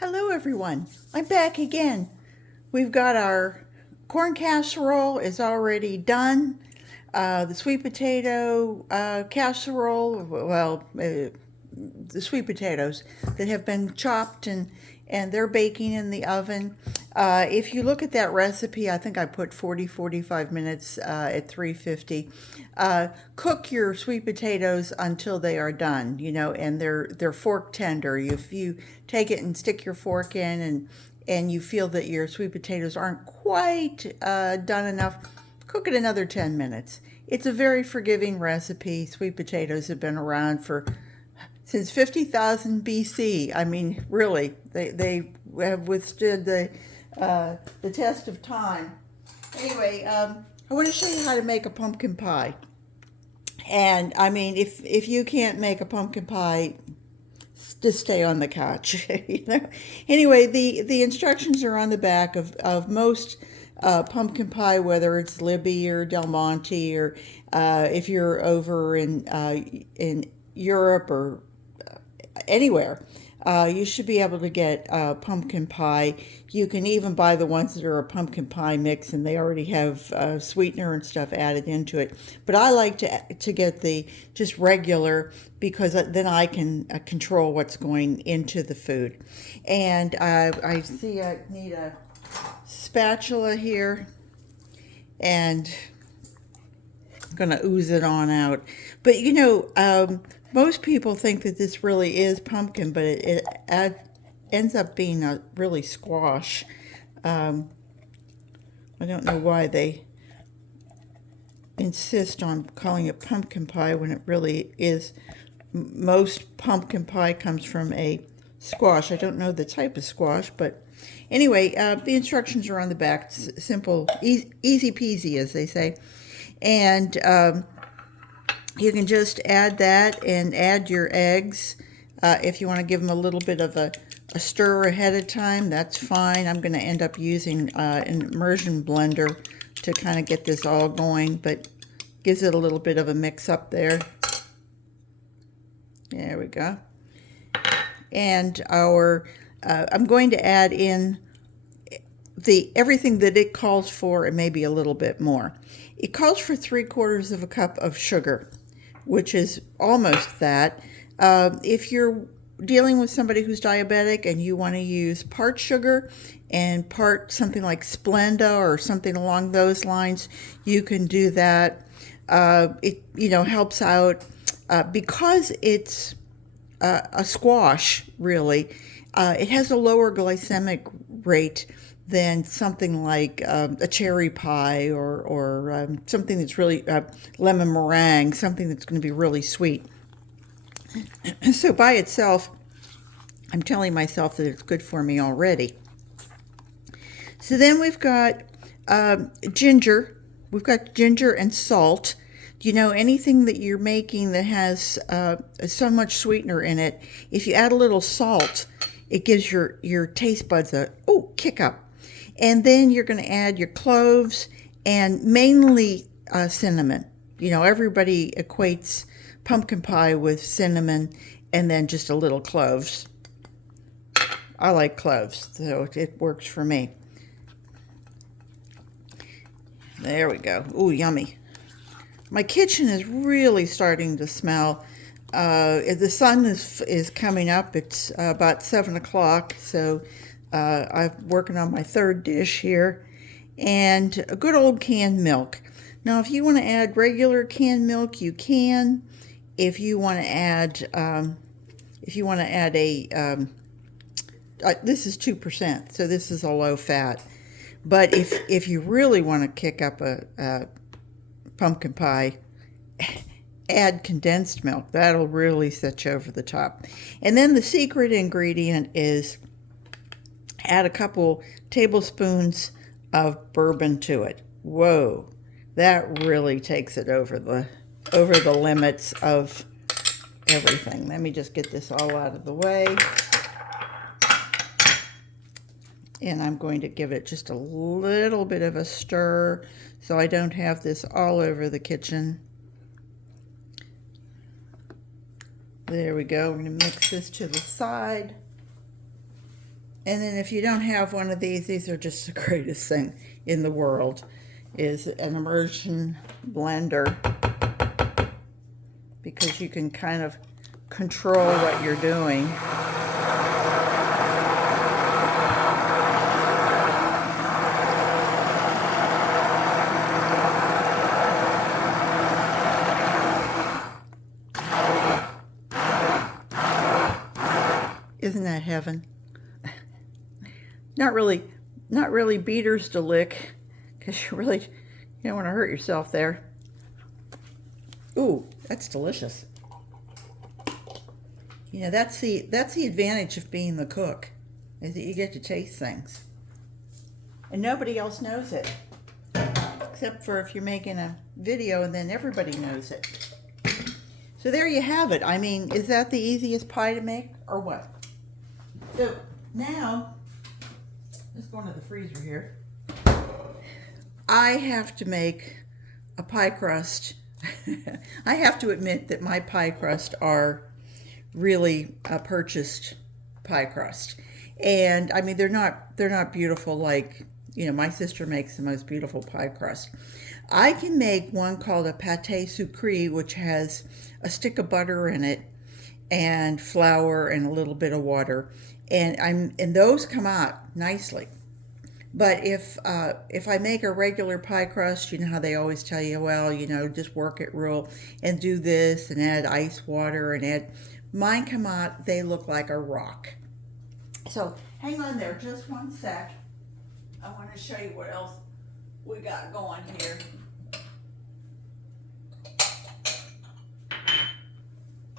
Hello everyone, I'm back again. We've got our corn casserole is already done. The sweet potato casserole, the sweet potatoes that have been chopped and they're baking in the oven. If you look at that recipe, I think I put 45 minutes at 350. Cook your sweet potatoes until they are done, and they're fork tender. If you take it and stick your fork in and you feel that your sweet potatoes aren't quite done enough, cook it another 10 minutes. It's a very forgiving recipe. Sweet potatoes have been around since 50,000 BC. I mean, really, they have withstood the test of time. Anyway, I want to show you how to make a pumpkin pie. And I mean, if you can't make a pumpkin pie, just stay on the couch. Anyway, the instructions are on the back of most pumpkin pie, whether it's Libby or Del Monte, or if you're over in Europe or anywhere. You should be able to get pumpkin pie. You can even buy the ones that are a pumpkin pie mix, and they already have sweetener and stuff added into it. But I like to get the just regular, because then I can control what's going into the food. And I see I need a spatula here, and I'm going to ooze it on out. But most people think that this really is pumpkin, but it ends up being a really squash. I don't know why they insist on calling it pumpkin pie when it really is. Most pumpkin pie comes from a squash. I don't know the type of squash, but anyway, the instructions are on the back. It's simple, easy peasy, as they say. And you can just add that and add your eggs. If you want to give them a little bit of a stir ahead of time, that's fine. I'm going to end up using an immersion blender to kind of get this all going, but gives it a little bit of a mix up there. There we go. And I'm going to add in everything that it calls for, and maybe a little bit more. It calls for 3/4 of a cup of sugar, which is almost that. If you're dealing with somebody who's diabetic and you want to use part sugar and part something like Splenda or something along those lines, you can do that. It helps out because it's a squash, really. It has a lower glycemic rate than something like a cherry pie or something that's really lemon meringue, something that's going to be really sweet. So by itself, I'm telling myself that it's good for me already. So then we've got ginger. We've got ginger and salt. Anything that you're making that has so much sweetener in it, if you add a little salt, it gives your taste buds a kick up. And then you're going to add your cloves and mainly cinnamon. Everybody equates pumpkin pie with cinnamon and then just a little cloves. I like cloves, so it works for me. There we go. Ooh, yummy. My kitchen is really starting to smell. The sun is coming up. It's about 7 o'clock, so I'm working on my third dish here. And a good old canned milk. Now, if you want to add regular canned milk, you can. If you want to add, this is 2%, so this is a low fat. But if you really want to kick up a pumpkin pie, add condensed milk. That'll really set you over the top. And then the secret ingredient is add a couple tablespoons of bourbon to it. Whoa, that really takes it over the limits of everything. Let me just get this all out of the way. And I'm going to give it just a little bit of a stir so I don't have this all over the kitchen. There we go. We're going to mix this to the side. And then if you don't have one of these are just the greatest thing in the world, is an immersion blender, because you can kind of control what you're doing. Isn't that heaven? Not really beaters to lick, because you don't want to hurt yourself there. Ooh, that's delicious. You know, that's the advantage of being the cook, is that you get to taste things. And nobody else knows it, except for if you're making a video and then everybody knows it. So there you have it. I mean, is that the easiest pie to make or what? So now, let's go into the freezer here. I have to make a pie crust. I have to admit that my pie crust are really purchased pie crust. And I mean, they're not beautiful like, you know, my sister makes the most beautiful pie crust. I can make one called a pâté sucré, which has a stick of butter in it and flour and a little bit of water. And those come out nicely. But if I make a regular pie crust, you know how they always tell you, well, you know, just work it real and do this and add ice water and add. Mine come out, they look like a rock. So hang on there just one sec. I want to show you what else we got going here.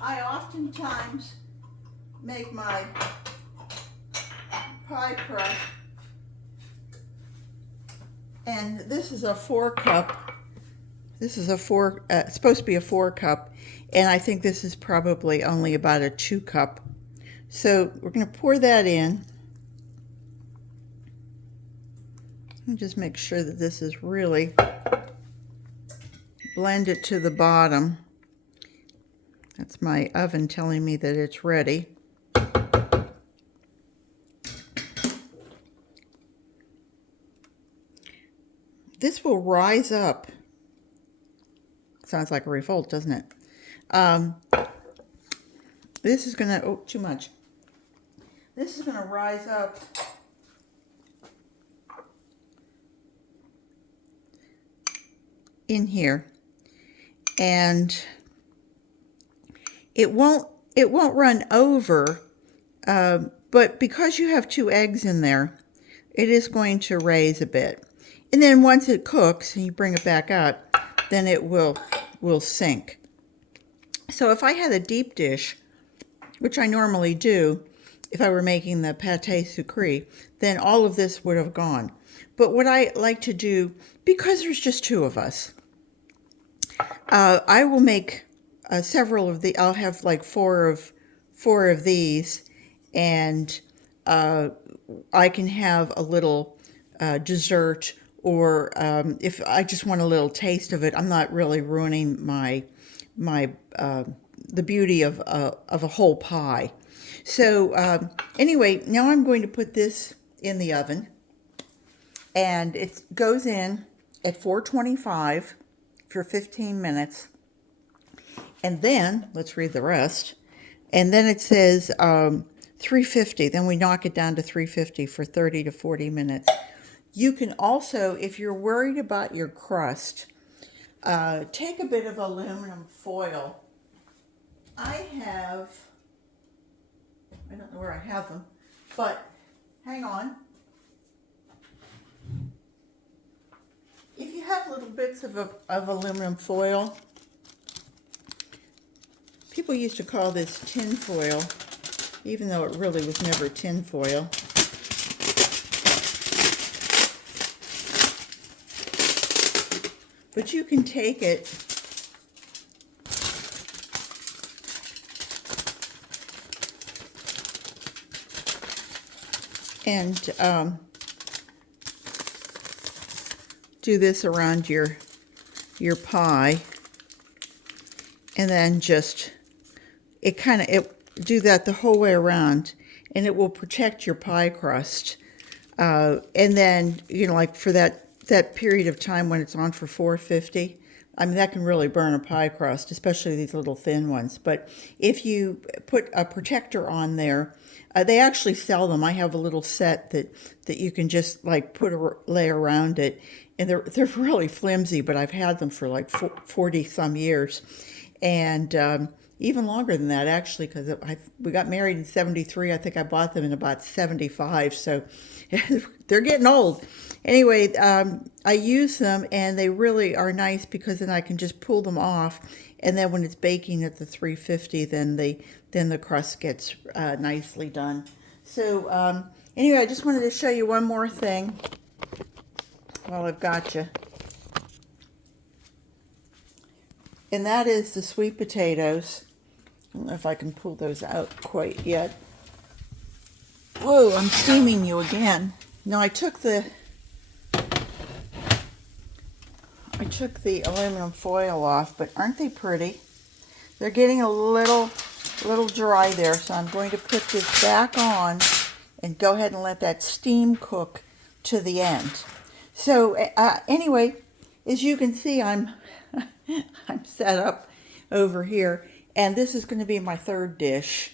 I oftentimes make my pie crust, and this is a 4 cup. This is it's supposed to be a 4 cup, and I think this is probably only about a 2 cup. So we're going to pour that in. And just make sure that this is really blended to the bottom. That's my oven telling me that it's ready. This will rise up. Sounds like a revolt, doesn't it? This is gonna, oh, too much. This is gonna rise up in here, and it won't run over, but because you have 2 eggs in there, it is going to raise a bit. And then once it cooks and you bring it back out, then it will sink. So if I had a deep dish, which I normally do, if I were making the pâté sucré, then all of this would have gone. But what I like to do, because there's just 2 of us, I will make several of the. I'll have like four of these, and I can have a little dessert, or if I just want a little taste of it. I'm not really ruining my the beauty of a whole pie. So anyway, now I'm going to put this in the oven, and it goes in at 425 for 15 minutes. And then, let's read the rest. And then it says 350. Then we knock it down to 350 for 30 to 40 minutes. You can also, if you're worried about your crust, take a bit of aluminum foil. I don't know where I have them, but hang on. If you have little bits of aluminum foil, people used to call this tin foil, even though it really was never tin foil. But you can take it and do this around your pie, and then just it do that the whole way around, and it will protect your pie crust. And then, like for that period of time when it's on for 450, I mean, that can really burn a pie crust, especially these little thin ones. But if you put a protector on there, they actually sell them. I have a little set that you can just like lay around it, and they're really flimsy. But I've had them for like 40 some years, and even longer than that actually, because we got married in '73. I think I bought them in about '75, so they're getting old. Anyway, I use them, and they really are nice because then I can just pull them off, and then when it's baking at the 350, then the crust gets nicely done. So anyway, I just wanted to show you one more thing while I've got you, and that is the sweet potatoes. I don't know if I can pull those out quite yet. Whoa, I'm steaming you again. No, I took the aluminum foil off, but aren't they pretty? They're getting a little dry there, so I'm going to put this back on and go ahead and let that steam cook to the end. So anyway, as you can see, I'm set up over here, and this is going to be my third dish.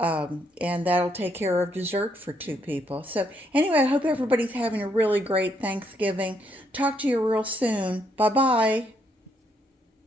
And that'll take care of dessert for 2 people. So anyway, I hope everybody's having a really great Thanksgiving. Talk to you real soon. Bye-bye.